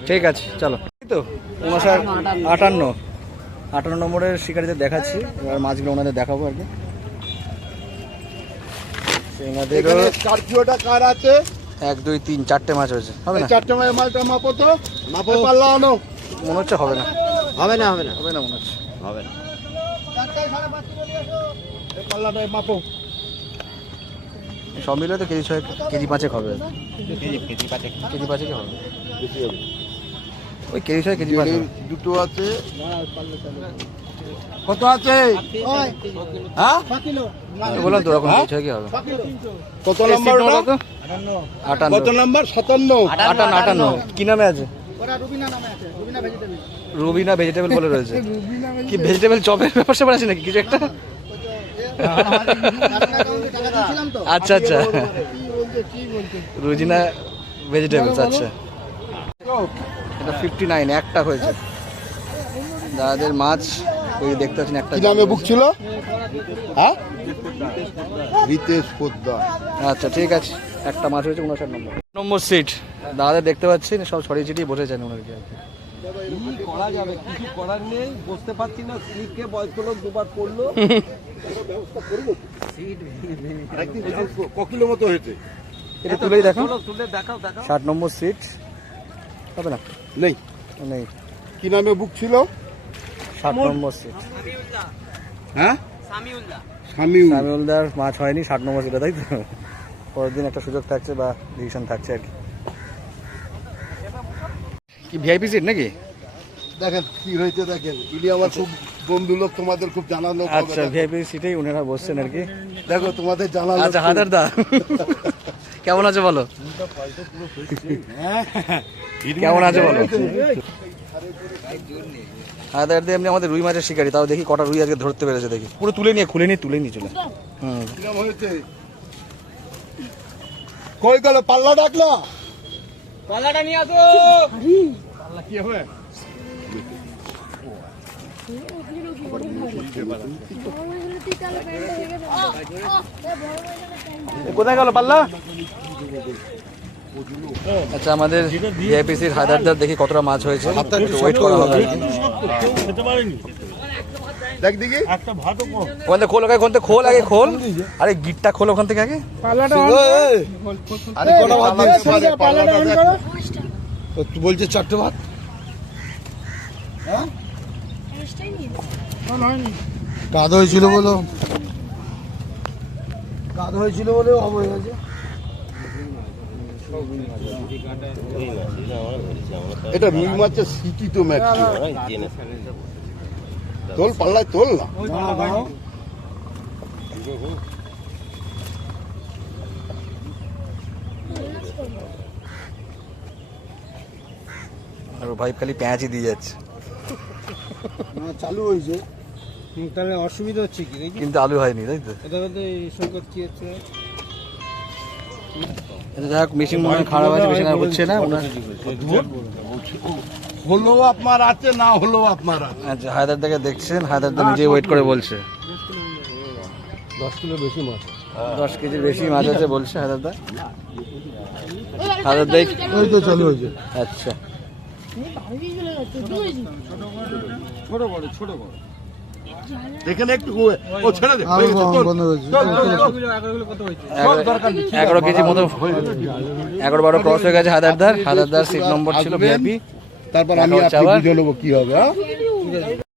ঠিক আছে, চলো। এই তো 58 নম্বরের শিকারিদের দেখাচ্ছি। এবার মাছগুলো ওনাদের দেখাবো আর কি। এনাদেরও এখানে স্করপিওটা কার আছে? 1 2 3 4টে মাছ হয়েছে। হবে না? 4টে মালটা মাপো তো, মাপো পাল্লা আনো। মনে হচ্ছে হবে না। হবে না, হবে না, হবে না মনে হচ্ছে। হবে না। এই পাল্লাটা মাপো। সব মিলে তো কেজি 6 কেজি 5 হবে। কেজি 5 হবে। বেশি হবে। ওই কেজি 6 কেজি 5 দুটো আছে। কত আছে? হ্যাঁ বললাম তো ওরকম কেজি 6 কি হবে। কত নাম্বার ওটা? 58 কত নাম্বার? 57। 58 কি নামে আছে? রুবিনা ভেজিটেবল বলে রয়েছে। কি ভেজিটেবল চপের ব্যাপার স্যাপার আছে নাকি কিছু একটা? আচ্ছা আচ্ছা, রুজিনা ভেজিটেবলস। আচ্ছা, এটা 59 একটা হয়েছে। দাদাদের মাছ ওই দেখতে পাচ্ছেন একটা। কি নামে বুক ছিল? হ্যাঁ, রিতেশ পোদ্দার। আচ্ছা ঠিক আছে, একটা মাছ হয়েছে 59 নম্বর সিট। দাদাদের দেখতে পাচ্ছেন সব ছড়িয়ে ছিটিয়ে বসেছেন ওনাকে আর কি। কি করা যাবে, কিছু করার নেই, বসতে পারছি না। স্লিপকে বয়স্ক লোক দুবার পড়লো। ক কিলো মতো হয়েছে? এটা তুলেই দেখো। তুলে দেখাও দেখাও। 60 নম্বর সিট হবে না? নেই। নেই। কি নামে বুক ছিল? 60 নম্বর সিট। হ্যাঁ, সামিউল। সামিউলদার মাছ হয়নি 60 নম্বর সিটে, তাই তো? পরের দিন একটা সুযোগ থাকছে বা ডিভিশন থাকছে আর কি। কি ভিআইপি সিট নাকি? দেখেন কি হয়েছে, দেখেন। ইনি আমার খুব বন্ধু লোক, তোমাদের খুব জানানো। আচ্ছা, ভিআইপি সিটেই ওনারা বসছেন আর কি। দেখো তোমাদের জানালো। আচ্ছা, হায়দার দা কেমন আছে বলো? কেমন আছে বলো? হায়দার দা এমনি আমাদের রুই মাছের শিকারি, তাও দেখি কটা রুই আজকে ধরতে পেরেছে দেখি। পুরো তুলে নিয়ে খুলে নিয়ে চলে। কিরম হয়েছে? কই গেল পাল্লা? ডাকলা পাল্লাটা নিয়ে আসো। পাল্লা কি হবে? কোথায় গেল পাল্লা? আচ্ছা, আমাদের ভিআইপি সিট হায়দারদার দেখি কতটা মাছ হয়েছে। ওয়েট করা হবে আর কি। দেখ দেখি। ওখান থেকে খোল, ওখান থেকে খোল, আগে খোল। আরে গিটটা খোল ওখান থেকে আগে। আরে কটা ভাত দিতে পারে? পাল্লাটা দেখ। তুই বলছিস 4টে ভাত? কাদ হয়েছিল বলো, কাদ হয়েছিল বলে অব হয়ে গেছে। এটা রুই মাছের সিটি তো ম্যাক্সিমাম। তোল পাল্লায়, তোল না। আর ও ভাই খালি পেঁয়াজি দিয়ে যাচ্ছে, চালু হয়েছে তাহলে অসুবিধা হচ্ছে কি দেখি কিন্তু আলু হয়নি, তাই তো? এটা বলতে সৈকত কি হচ্ছে এটা যাক মেশিন মনে হয় খারাপ আছে, মেশিন আর হচ্ছে না ওনার। হলেও আপনার আছে, না হলেও আপনার আছে। আচ্ছা হায়দারদাকে দেখছেন, হায়দারদা নিজে ওয়েট করে বলছে 10 কিলো বেশি মাছ 10 কেজির বেশি মাছ আছে বলছে হায়দারদা। হায়দারদা ওই তো চালু হয়েছে আচ্ছা ছোট বড় এখানে একটু ও ছেড়ে দে, হয়ে গেছে, তোর। বন্ধ হয়েছে তোর, তোর, তোর। 11 কেজি মতো 11-12 ক্রস হয়ে গেছে হায়দারদার। হায়দারদার সিট নম্বর ছিল ভিআইপি। তারপর আমি দেখা হচ্ছে আপনি আবার। বুঝে নেবো কি হবে, হ্যাঁ?